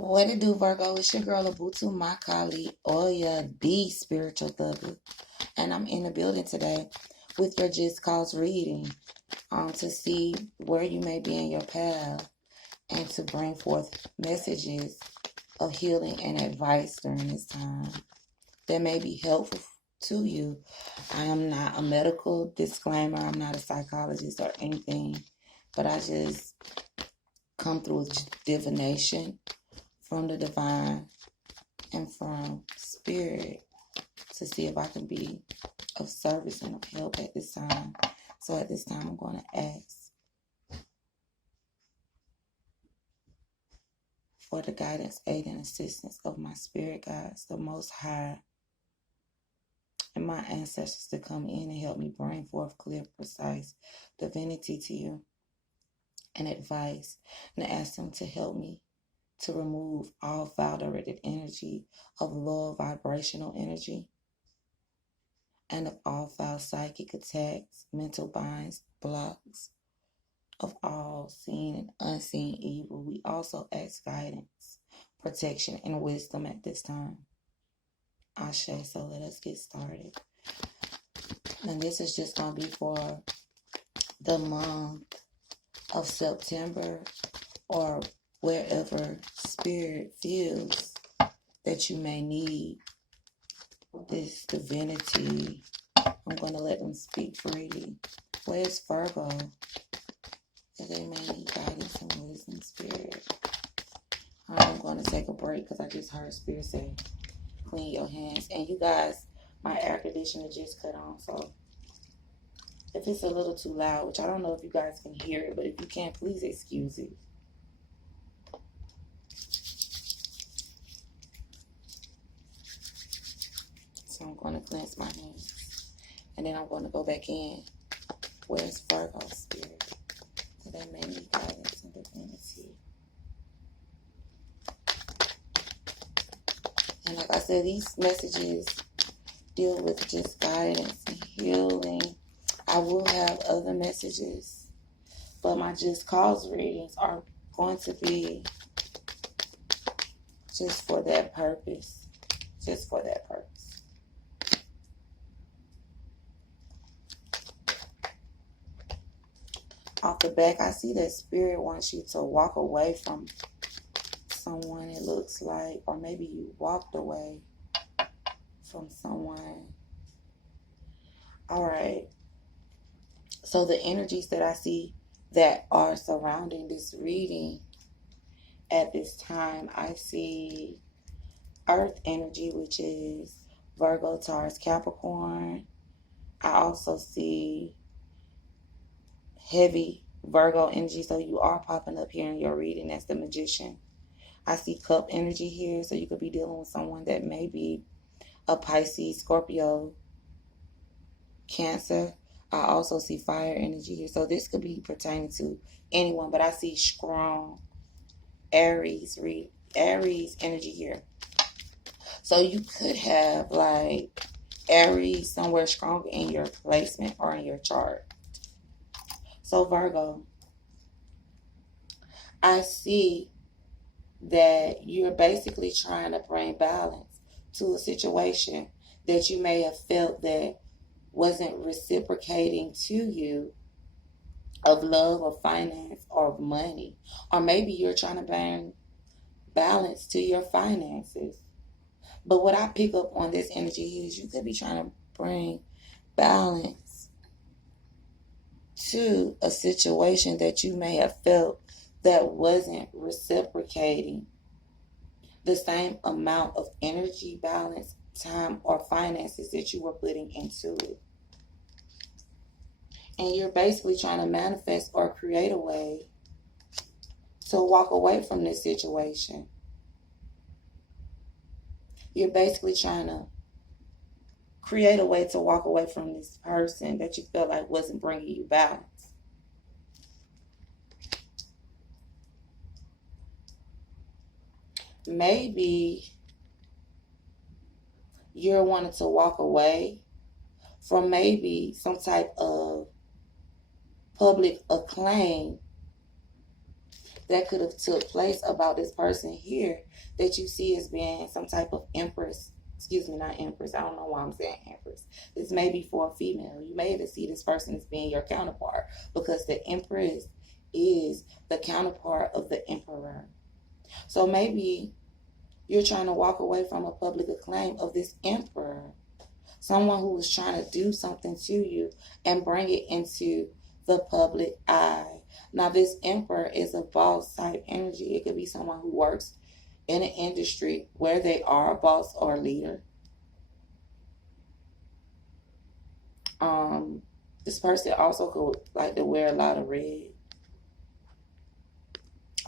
What it do, Virgo? It's your girl, Abutu Makali, Oya, the spiritual thugger. And I'm in the building today with your JustCause reading to see where you may be in your path and to bring forth messages of healing and advice during this time that may be helpful to you. I am not a medical disclaimer. I'm not a psychologist or anything, but I just come through with divination from the divine and from spirit to see if I can be of service and of help at this time. So at this time, I'm going to ask for the guidance, aid, and assistance of my spirit guides, the Most High, and my ancestors to come in and help me bring forth clear, precise divinity to you and advice, and ask them to help me to remove all foul-directed energy of low vibrational energy and of all foul psychic attacks, mental binds, blocks, of all seen and unseen evil. We also ask guidance, protection, and wisdom at this time. Ashe, so let us get started. And this is just going to be for the month of September, or wherever spirit feels that you may need this divinity. I'm going to let them speak freely. Where's Virgo? That they may need guidance and wisdom, spirit. I'm going to take a break because I just heard spirit say, clean your hands. And you guys, my air conditioner just cut on, so if it's a little too loud, which I don't know if you guys can hear it, but if you can, please excuse it. So I'm going to cleanse my hands, and then I'm going to go back in. Where's Virgo, spirit? So they may need guidance and divinity. And like I said, these messages deal with just guidance and healing. I will have other messages, but my JustCause readings are going to be just for that purpose. Just for that purpose. Off the back, I see that spirit wants you to walk away from someone, it looks like, or maybe you walked away from someone. All right. So the energies that I see that are surrounding this reading at this time, I see Earth energy, which is Virgo, Taurus, Capricorn. I also see heavy Virgo energy, so you are popping up here in your reading. That's the Magician. I see cup energy here, so you could be dealing with someone that may be a Pisces, Scorpio, Cancer. I also see fire energy here, so this could be pertaining to anyone, but I see strong Aries energy here. So you could have like Aries somewhere strong in your placement or in your chart. So Virgo, I see that you're basically trying to bring balance to a situation that you may have felt that wasn't reciprocating to you, of love or finance or of money. Or maybe you're trying to bring balance to your finances. But what I pick up on this energy is you could be trying to bring balance to a situation that you may have felt that wasn't reciprocating the same amount of energy, balance, time, or finances that you were putting into it. And you're basically trying to manifest or create a way to walk away from this situation. You're basically trying to create a way to walk away from this person that you felt like wasn't bringing you balance. Maybe you're wanting to walk away from maybe some type of public acclaim that could have took place about this person here that you see as being some type of empress. Excuse me, not empress. I don't know why I'm saying empress. This may be for a female. You may even see this person as being your counterpart, because the empress is the counterpart of the emperor. So maybe you're trying to walk away from a public acclaim of this emperor, someone who was trying to do something to you and bring it into the public eye. Now, this emperor is a boss type energy. It could be someone who works in an industry where they are a boss or a leader. This person also could like to wear a lot of red.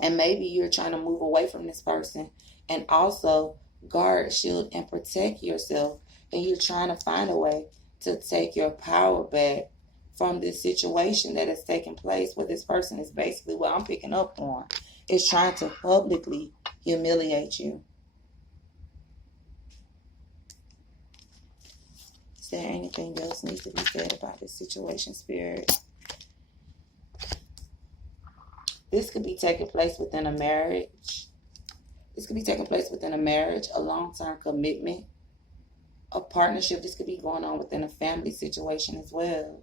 And maybe you're trying to move away from this person and also guard, shield, and protect yourself. And you're trying to find a way to take your power back from this situation that has taken place, where this person is basically, what I'm picking up on, is trying to publicly humiliate you. Is there anything else needs to be said about this situation, Spirit? This could be taking place within a marriage. This could be taking place within a marriage, a long-term commitment, a partnership. This could be going on within a family situation as well.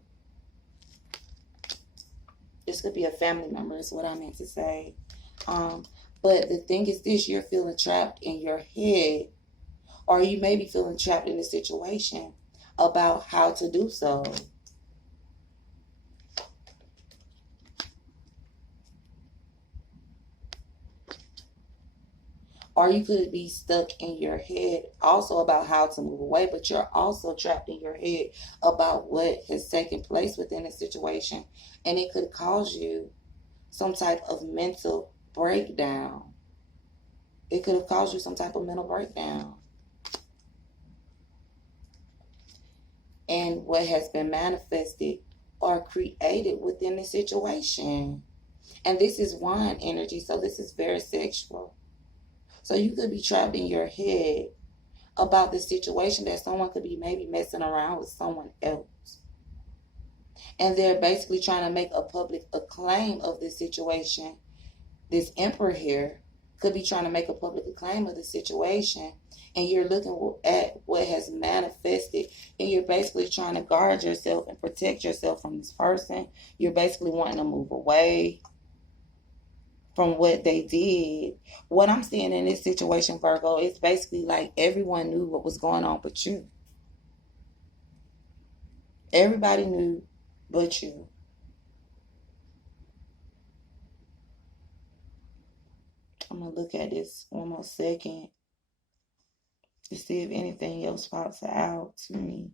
This could be a family member is what I meant to say. But the thing is this, you're feeling trapped in your head, or you may be feeling trapped in a situation about how to do so. Or you could be stuck in your head also about how to move away, but you're also trapped in your head about what has taken place within the situation. And it could cause you some type of mental breakdown. It could have caused you some type of mental breakdown. And what has been manifested or created within the situation. And this is wine energy, so this is very sexual. So you could be trapped in your head about the situation that someone could be maybe messing around with someone else. And they're basically trying to make a public acclaim of this situation. This emperor here could be trying to make a public acclaim of the situation. And you're looking at what has manifested. And you're basically trying to guard yourself and protect yourself from this person. You're basically wanting to move away from what they did. What I'm seeing in this situation, Virgo, is basically like everyone knew what was going on but you. Everybody knew but you. I'm going to look at this one more second to see if anything else pops out to me.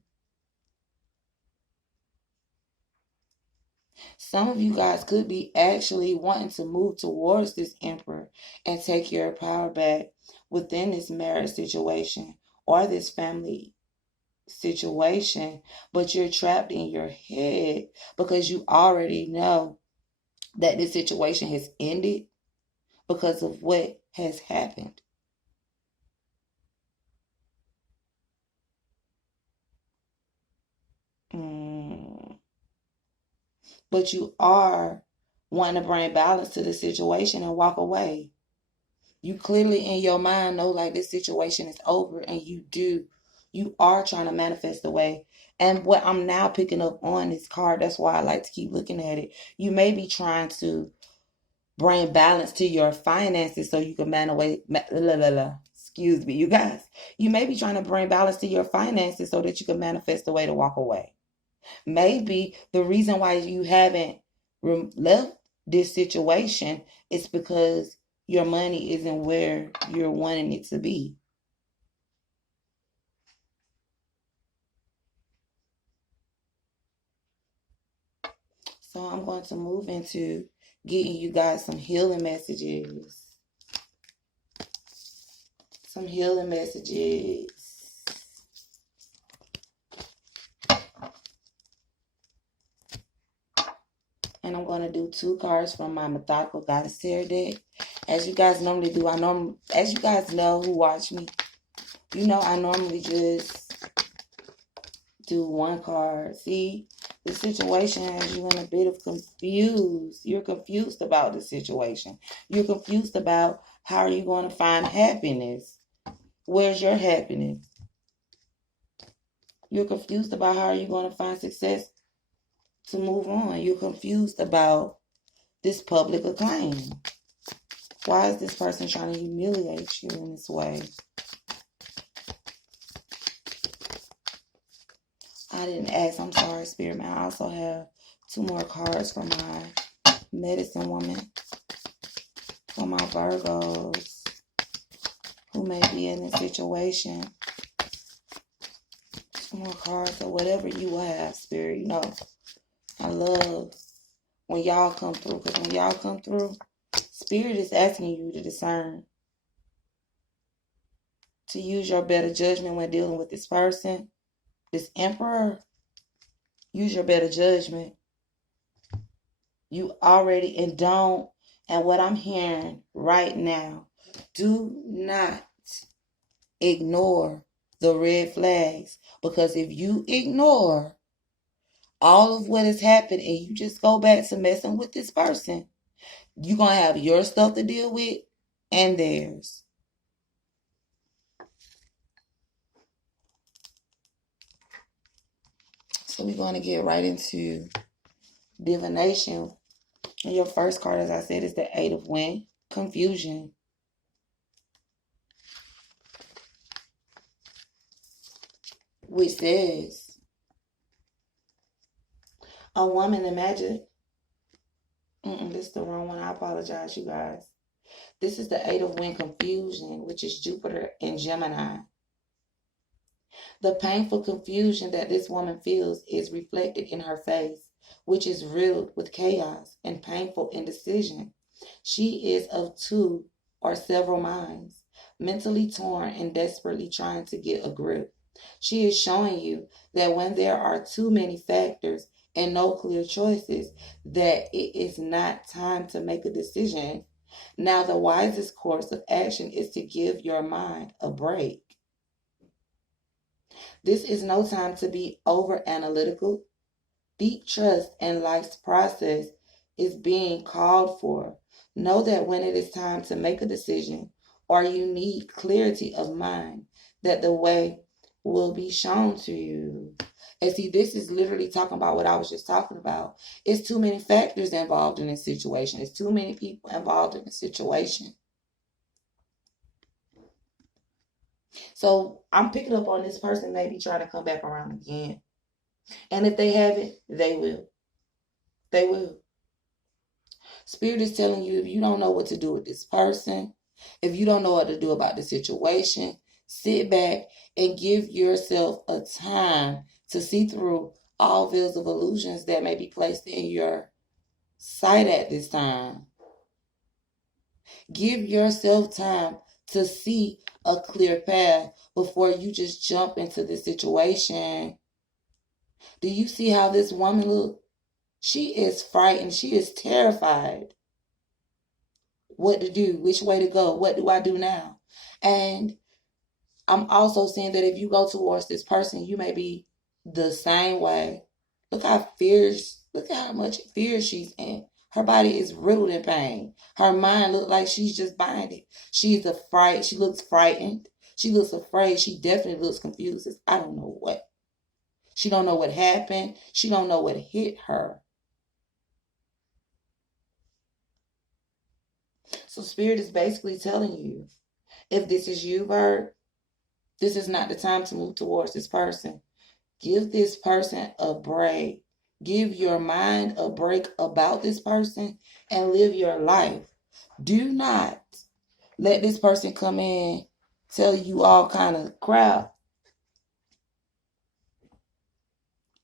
Some of you guys could be actually wanting to move towards this emperor and take your power back within this marriage situation or this family situation, but you're trapped in your head because you already know that this situation has ended because of what has happened. But you are wanting to bring balance to the situation and walk away. You clearly in your mind know like this situation is over, and you are trying to manifest away. And what I'm now picking up on this card, that's why I like to keep looking at it. You may be trying to bring balance to your finances so you can excuse me, you guys. You may be trying to bring balance to your finances so that you can manifest a way to walk away. Maybe the reason why you haven't left this situation is because your money isn't where you're wanting it to be. So I'm going to move into getting you guys some healing messages. Some healing messages. And I'm going to do 2 cards from my Methodical Goddess Tarot deck. As you guys normally do, as you guys know who watch me, you know I normally just do 1 card. See, The situation has you in a bit of confused. You're confused about the situation. You're confused about how are you going to find happiness. Where's your happiness? You're confused about how are you going to find success to move on. You're confused about this public acclaim. Why is this person trying to humiliate you in this way? I didn't ask. I'm sorry, Spirit Man. I also have 2 more cards for my medicine woman. For my Virgos who may be in this situation. 2 more cards or whatever you have, Spirit. You know, I love when y'all come through. Because when y'all come through, Spirit is asking you to discern. To use your better judgment when dealing with this person. This Emperor. Use your better judgment. You already and don't. And what I'm hearing right now, do not ignore the red flags. Because if you ignore all of what has happened and you just go back to messing with this person, you're going to have your stuff to deal with and theirs. So we're going to get right into divination. And your first card, as I said, is the 8 of Wands. Confusion. Which says, a woman, imagine. This is the wrong one. I apologize, you guys. This is the 8 of Wands, confusion, which is Jupiter and Gemini. The painful confusion that this woman feels is reflected in her face, which is riddled with chaos and painful indecision. She is of 2 or several minds, mentally torn and desperately trying to get a grip. She is showing you that when there are too many factors and no clear choices, that it is not time to make a decision. Now, the wisest course of action is to give your mind a break. This is no time to be over analytical. Deep trust in life's process is being called for. Know that when it is time to make a decision or you need clarity of mind, that the way will be shown to you. And see, this is literally talking about what I was just talking about. It's too many factors involved in this situation. It's too many people involved in the situation. So I'm picking up on this person maybe trying to come back around again. And if they haven't, they will. They will. Spirit is telling you, if you don't know what to do with this person, if you don't know what to do about the situation, sit back and give yourself a time to see through all veils of illusions that may be placed in your sight at this time. Give yourself time to see a clear path before you just jump into the situation. Do you see how this woman looks? She is frightened. She is terrified. What to do? Which way to go? What do I do now? And I'm also seeing that if you go towards this person, you may be the same way. Look how much fear she's in. Her body is riddled in pain. Her mind looks like she's just binded. She's afraid. She looks frightened. She looks afraid. She definitely looks confused. I don't know what. She don't know what happened. She don't know what hit her. So Spirit is basically telling you, if this is you, Bird, this is not the time to move towards this person. Give this person a break. Give your mind a break about this person and live your life. Do not let this person come in, tell you all kind of crap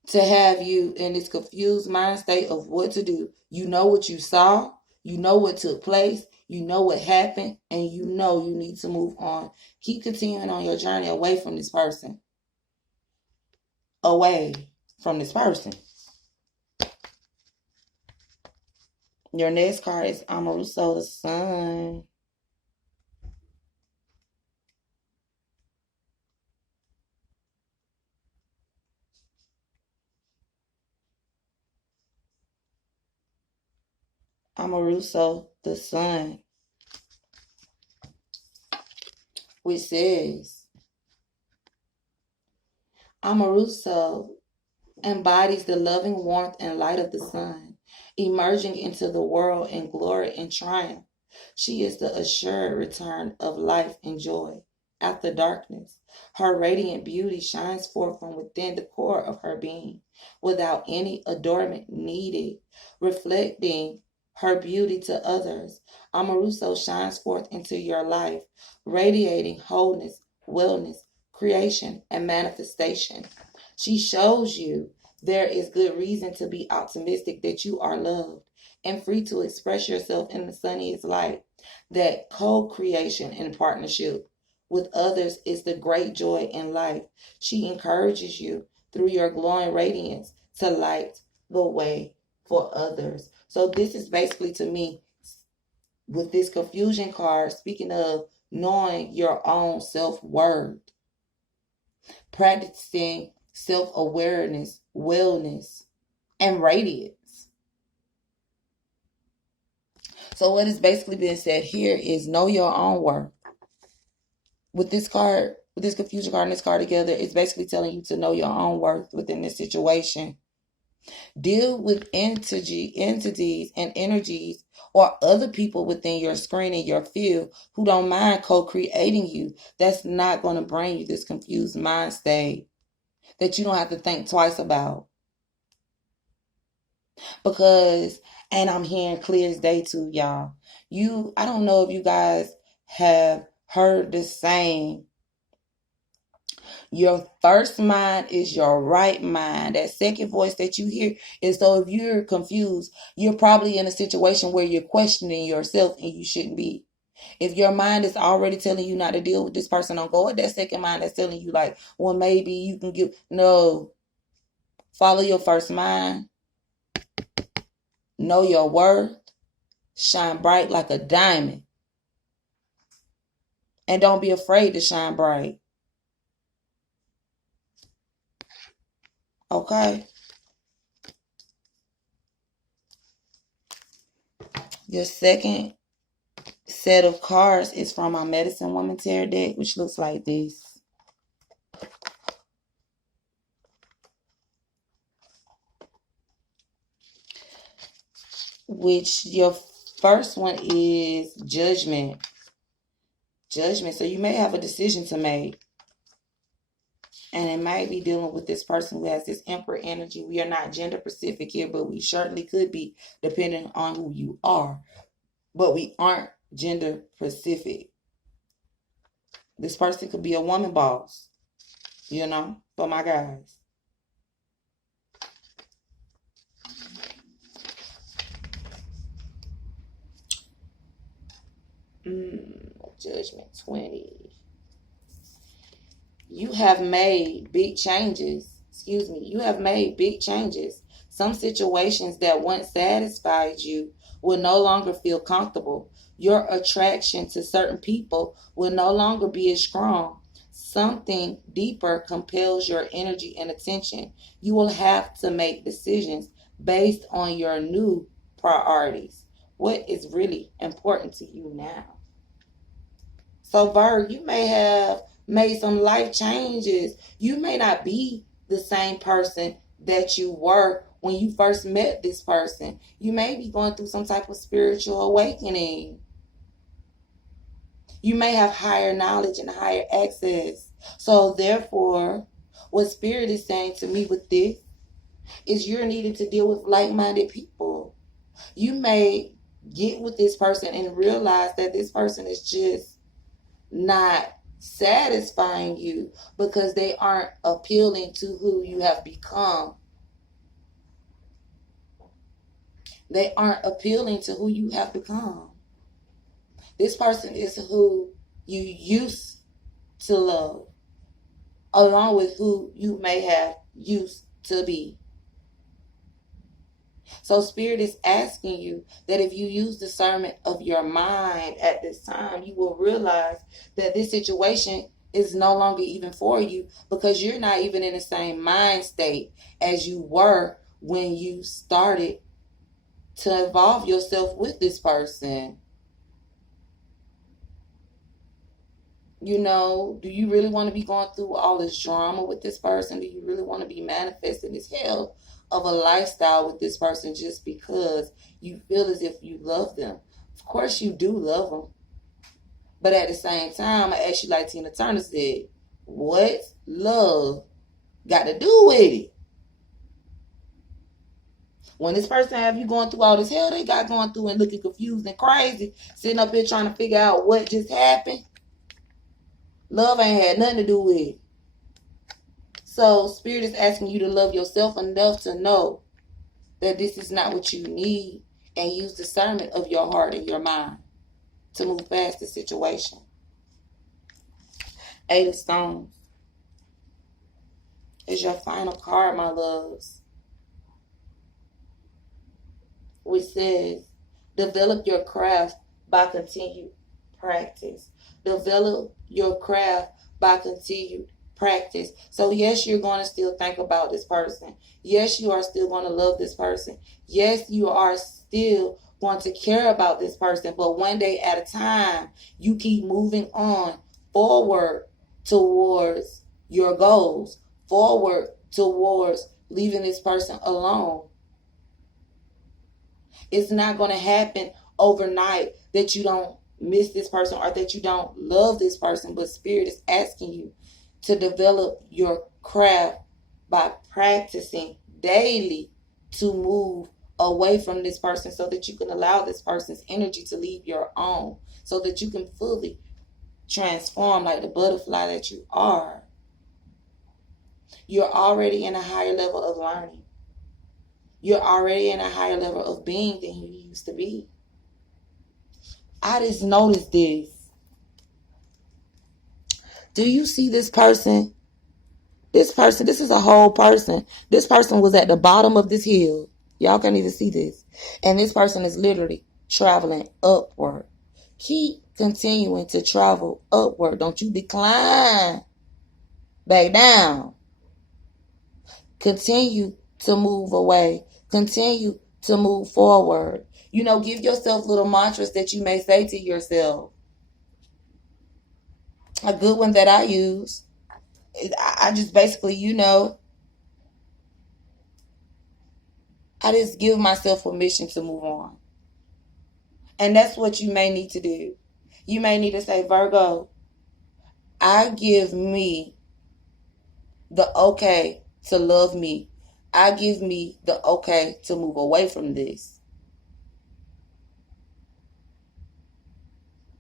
to have you in this confused mind state of what to do. You know what you saw. You know what took place. You know what happened. And you know you need to move on. Keep continuing on your journey away from this person. Away from this person. Your next card is Amaruso, the Sun. Amaruso, the sun, which says, Amaruso embodies the loving warmth and light of the sun, emerging into the world in glory and triumph. She is the assured return of life and joy after darkness. Her radiant beauty shines forth from within the core of her being, without any adornment needed, reflecting her beauty to others. Amaruso shines forth into your life, radiating wholeness, wellness, creation, and manifestation. She shows you there is good reason to be optimistic that you are loved and free to express yourself in the sunniest light. That co-creation and partnership with others is the great joy in life. She encourages you through your glowing radiance to light the way for others. So this is basically, to me, with this confusion card, speaking of knowing your own self-worth, practicing self-awareness, wellness, and radiance. So what is basically being said here is know your own worth. With this card, with this confusion card and this card together, it's basically telling you to know your own worth within this situation. Deal with entities and energies or other people within your screen and your field who don't mind co-creating you. That's not going to bring you this confused mind state that you don't have to think twice about. Because, and I'm hearing clear as day too, y'all. I don't know if you guys have heard the saying, your first mind is your right mind. That second voice that you hear is, so if you're confused, you're probably in a situation where you're questioning yourself and you shouldn't be. If your mind is already telling you not to deal with this person, don't go with that second mind that's telling you like, well, maybe you can no. Follow your first mind. Know your worth. Shine bright like a diamond. And don't be afraid to shine bright. Okay? Your second set of cards is from my Medicine Woman Tarot deck, which looks like this. Which your first one is Judgment. Judgment. So you may have a decision to make. And it might be dealing with this person who has this Emperor energy. We are not gender specific here, but we certainly could be, depending on who you are. But we aren't gender specific. This person could be a woman boss, for my guys. Judgment 20. You have made big changes. You have made big changes. Some situations that once satisfied you will no longer feel comfortable. Your attraction to certain people will no longer be as strong. Something deeper compels your energy and attention. You will have to make decisions based on your new priorities. What is really important to you now? So, Virgo, you may have made some life changes. You may not be the same person that you were when you first met this person. You may be going through some type of spiritual awakening. You may have higher knowledge and higher access. So therefore, what Spirit is saying to me with this is you're needing to deal with like-minded people. You may get with this person and realize that this person is just not satisfying you because they aren't appealing to who you have become. They aren't appealing to who you have become. This person is who you used to love, along with who you may have used to be. So Spirit is asking you that if you use discernment of your mind at this time, you will realize that this situation is no longer even for you because you're not even in the same mind state as you were when you started to involve yourself with this person. You know, do you really want to be going through all this drama with this person? Do you really want to be manifesting this hell of a lifestyle with this person just because you feel as if you love them? Of course you do love them. But at the same time, I ask you like Tina Turner said, what's love got to do with it? When this person have you going through all this hell they got going through and looking confused and crazy, sitting up here trying to figure out what just happened, love ain't had nothing to do with it. So Spirit is asking you to love yourself enough to know that this is not what you need, and use discernment of your heart and your mind to move past the situation. 8 of Stones is your final card, my loves, which says, develop your craft by continued practice. Develop your craft by continued practice. So yes, you're going to still think about this person. Yes, you are still going to love this person. Yes, you are still going to care about this person. But one day at a time, you keep moving on forward towards your goals, forward towards leaving this person alone. It's not going to happen overnight that you don't miss this person or that you don't love this person, but Spirit is asking you to develop your craft by practicing daily to move away from this person so that you can allow this person's energy to leave your own, so that you can fully transform like the butterfly that you are. You're already in a higher level of learning. You're already in a higher level of being than you used to be. I just noticed this. Do you see this person? This is a whole person. This person was at the bottom of this hill. Y'all can't even see this. And this person is literally traveling upward. Keep continuing to travel upward. Don't you decline back down. Continue to move away. Continue to move forward. You know, give yourself little mantras that you may say to yourself. A good one that I use, I just basically, I just give myself permission to move on. And that's what you may need to do. You may need to say, Virgo, I give me the okay to love me. I give me the okay to move away from this.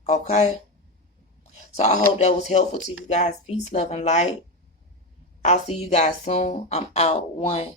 Okay? So I hope that was helpful to you guys. Peace, love, and light. I'll see you guys soon. I'm out. 1.